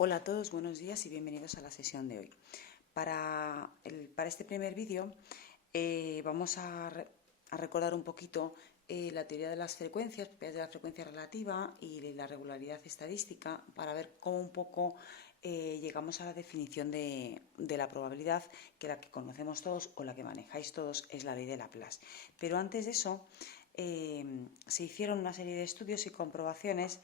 Hola a todos, buenos días y bienvenidos a la sesión de hoy. Para este primer vídeo vamos a recordar un poquito la teoría de las frecuencias, propiedades de la frecuencia relativa y la regularidad estadística para ver cómo un poco llegamos a la definición de la probabilidad, que la que conocemos todos o la que manejáis todos es la ley de Laplace. Pero antes de eso se hicieron una serie de estudios y comprobaciones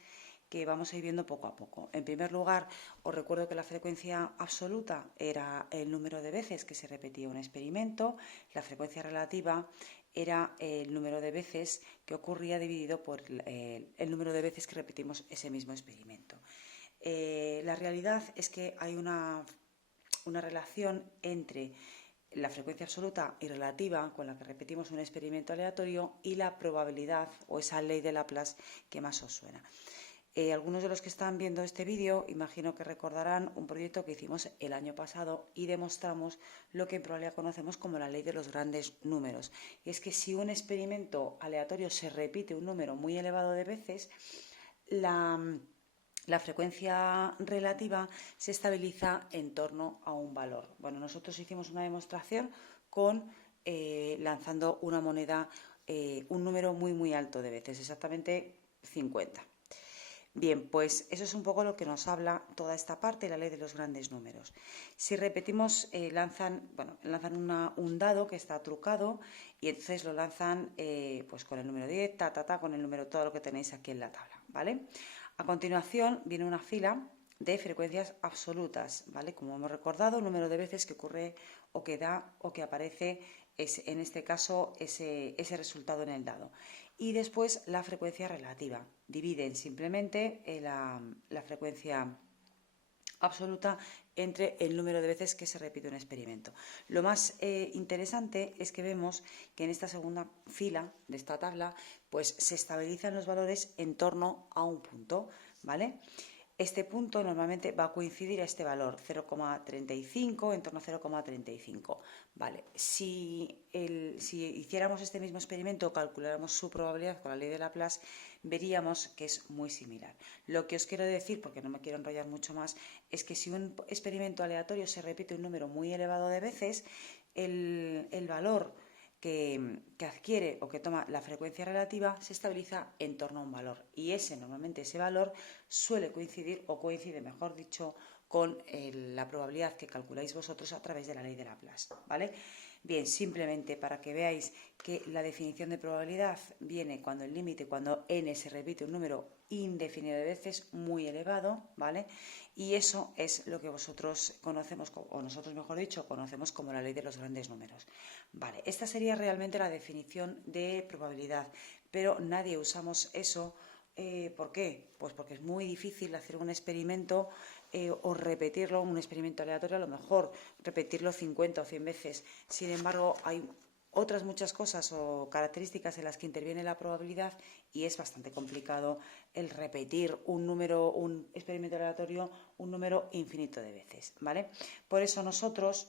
que vamos a ir viendo poco a poco. En primer lugar, os recuerdo que la frecuencia absoluta era el número de veces que se repetía un experimento, la frecuencia relativa era el número de veces que ocurría dividido por el número de veces que repetimos ese mismo experimento. La realidad es que hay una relación entre la frecuencia absoluta y relativa con la que repetimos un experimento aleatorio y la probabilidad o esa ley de Laplace que más os suena. Algunos de los que están viendo este vídeo imagino que recordarán un proyecto que hicimos el año pasado y demostramos lo que en probabilidad conocemos como la ley de los grandes números. Y es que si un experimento aleatorio se repite un número muy elevado de veces, la frecuencia relativa se estabiliza en torno a un valor. Bueno, nosotros hicimos una demostración con lanzando una moneda, un número muy alto de veces, exactamente 50. Bien, pues eso es un poco lo que nos habla toda esta parte, la ley de los grandes números. Si repetimos, lanzan un dado que está trucado y entonces lo lanzan pues con el número 10, con el número, todo lo que tenéis aquí en la tabla, ¿vale? A continuación viene una fila de frecuencias absolutas, ¿vale? Como hemos recordado, el número de veces que ocurre o que da o que aparece es, en este caso, ese resultado en el dado. Y después la frecuencia relativa. Dividen simplemente la frecuencia absoluta entre el número de veces que se repite un experimento. Lo más interesante es que vemos que en esta segunda fila de esta tabla pues se estabilizan los valores en torno a un punto, ¿vale? Este punto normalmente va a coincidir a este valor, 0,35, en torno a 0,35. Vale, si hiciéramos este mismo experimento o calculáramos su probabilidad con la ley de Laplace, veríamos que es muy similar. Lo que os quiero decir, porque no me quiero enrollar mucho más, es que si un experimento aleatorio se repite un número muy elevado de veces, el valor que adquiere o que toma la frecuencia relativa se estabiliza en torno a un valor y normalmente ese valor suele coincidir o coincide, mejor dicho, con la probabilidad que calculáis vosotros a través de la ley de Laplace, ¿vale? Bien, simplemente para que veáis que la definición de probabilidad viene cuando el límite, cuando n se repite un número indefinido de veces muy elevado, ¿vale? Y eso es lo que vosotros conocemos, o nosotros mejor dicho, conocemos como la ley de los grandes números. Vale, esta sería realmente la definición de probabilidad, pero nadie usamos eso. ¿Por qué? Pues porque es muy difícil hacer un experimento o repetirlo, un experimento aleatorio, a lo mejor repetirlo 50 o 100 veces. Sin embargo, hay otras muchas cosas o características en las que interviene la probabilidad y es bastante complicado el repetir un experimento aleatorio, un número infinito de veces, ¿vale? Por eso nosotros,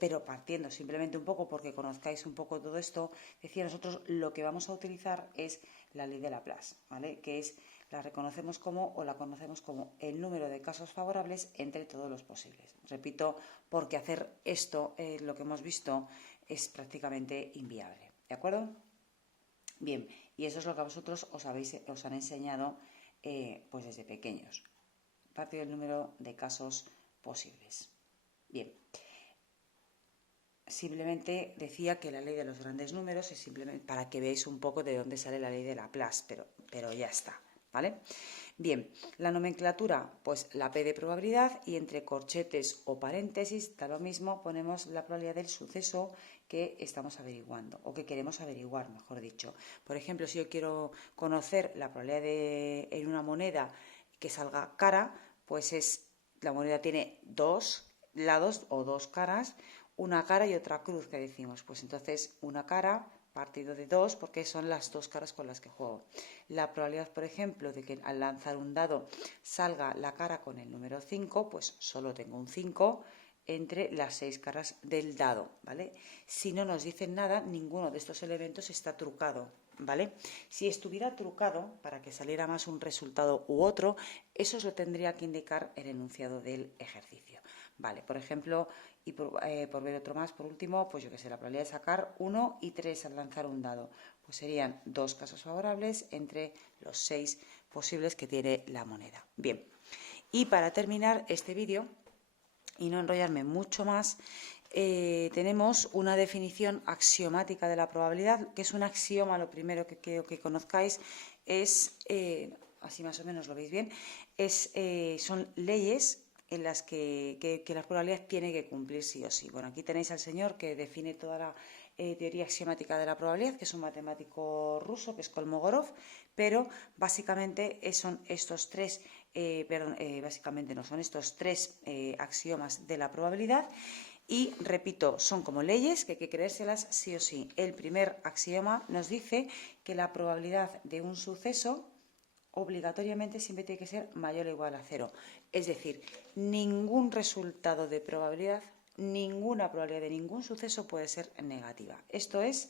pero partiendo simplemente un poco porque conozcáis un poco todo esto, decía, nosotros lo que vamos a utilizar es la ley de Laplace, ¿vale? Que la reconocemos como o la conocemos como el número de casos favorables entre todos los posibles. Repito, porque hacer esto, lo que hemos visto, es prácticamente inviable, ¿de acuerdo? Bien, y eso es lo que a vosotros os han enseñado pues desde pequeños. Partir del número de casos posibles. Bien. Simplemente decía que la ley de los grandes números es simplemente para que veáis un poco de dónde sale la ley de Laplace, pero ya está, ¿vale? Bien, la nomenclatura, pues la P de probabilidad y entre corchetes o paréntesis, da lo mismo, ponemos la probabilidad del suceso que estamos averiguando o que queremos averiguar, mejor dicho. Por ejemplo, si yo quiero conocer la probabilidad de en una moneda que salga cara, pues la moneda tiene dos lados o dos caras, una cara y otra cruz que decimos. Pues entonces una cara partido de 2 porque son las dos caras con las que juego. La probabilidad, por ejemplo, de que al lanzar un dado salga la cara con el número 5, pues solo tengo un 5 entre las 6 caras del dado, ¿vale? Si no nos dicen nada, ninguno de estos elementos está trucado, ¿vale? Si estuviera trucado, para que saliera más un resultado u otro, eso os lo tendría que indicar el enunciado del ejercicio, ¿vale? Por ejemplo, y por ver otro más, por último, pues yo que sé, la probabilidad de sacar 1 y 3 al lanzar un dado, pues serían 2 casos favorables entre los 6 posibles que tiene la moneda. Bien, y para terminar este vídeo, y no enrollarme mucho más, tenemos una definición axiomática de la probabilidad, que es un axioma. Lo primero que quiero que conozcáis es, así más o menos lo veis bien, son leyes en las que la probabilidad tiene que cumplir sí o sí. Bueno, aquí tenéis al señor que define toda la teoría axiomática de la probabilidad, que es un matemático ruso, que es Kolmogorov, pero básicamente son estos tres, básicamente no son estos tres axiomas de la probabilidad. Y repito, son como leyes que hay que creérselas sí o sí. El primer axioma nos dice que la probabilidad de un suceso obligatoriamente siempre tiene que ser mayor o igual a 0. Es decir, ningún resultado de probabilidad, ninguna probabilidad de ningún suceso puede ser negativa. Esto es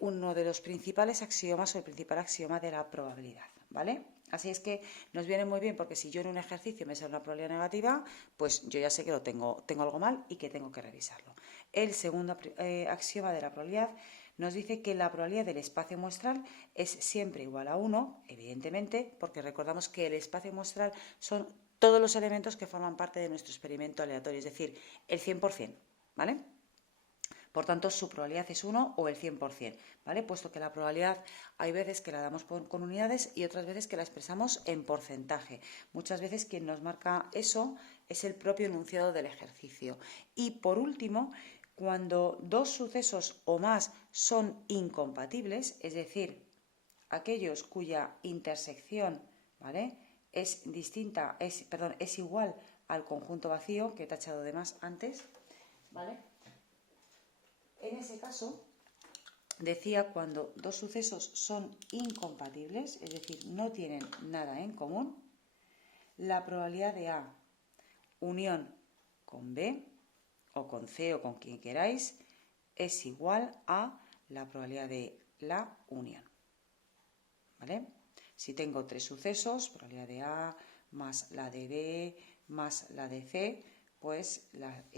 uno de los principales axiomas o el principal axioma de la probabilidad, ¿vale? Así es que nos viene muy bien, porque si yo en un ejercicio me sale una probabilidad negativa, pues yo ya sé que tengo algo mal y que tengo que revisarlo. El segundo axioma de la probabilidad nos dice que la probabilidad del espacio muestral es siempre igual a 1, evidentemente, porque recordamos que el espacio muestral son todos los elementos que forman parte de nuestro experimento aleatorio, es decir, el 100%, ¿vale? Por tanto, su probabilidad es 1 o el 100%, ¿vale? Puesto que la probabilidad hay veces que la damos con unidades y otras veces que la expresamos en porcentaje. Muchas veces quien nos marca eso es el propio enunciado del ejercicio. Y por último, cuando dos sucesos o más son incompatibles, es decir, aquellos cuya intersección, ¿vale?, es igual al conjunto vacío que he tachado de más antes, ¿vale? En ese caso, decía, cuando dos sucesos son incompatibles, es decir, no tienen nada en común, la probabilidad de A unión con B o con C o con quien queráis es igual a la probabilidad de la unión, ¿vale? Si tengo tres sucesos, probabilidad de A más la de B más la de C, pues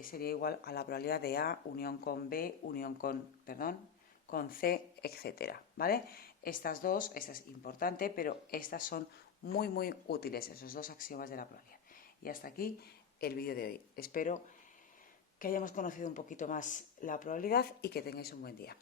sería igual a la probabilidad de A unión con B, unión con C, etcétera, ¿vale? Esta es importante, pero estas son muy, muy útiles, esos dos axiomas de la probabilidad. Y hasta aquí el vídeo de hoy. Espero que hayamos conocido un poquito más la probabilidad y que tengáis un buen día.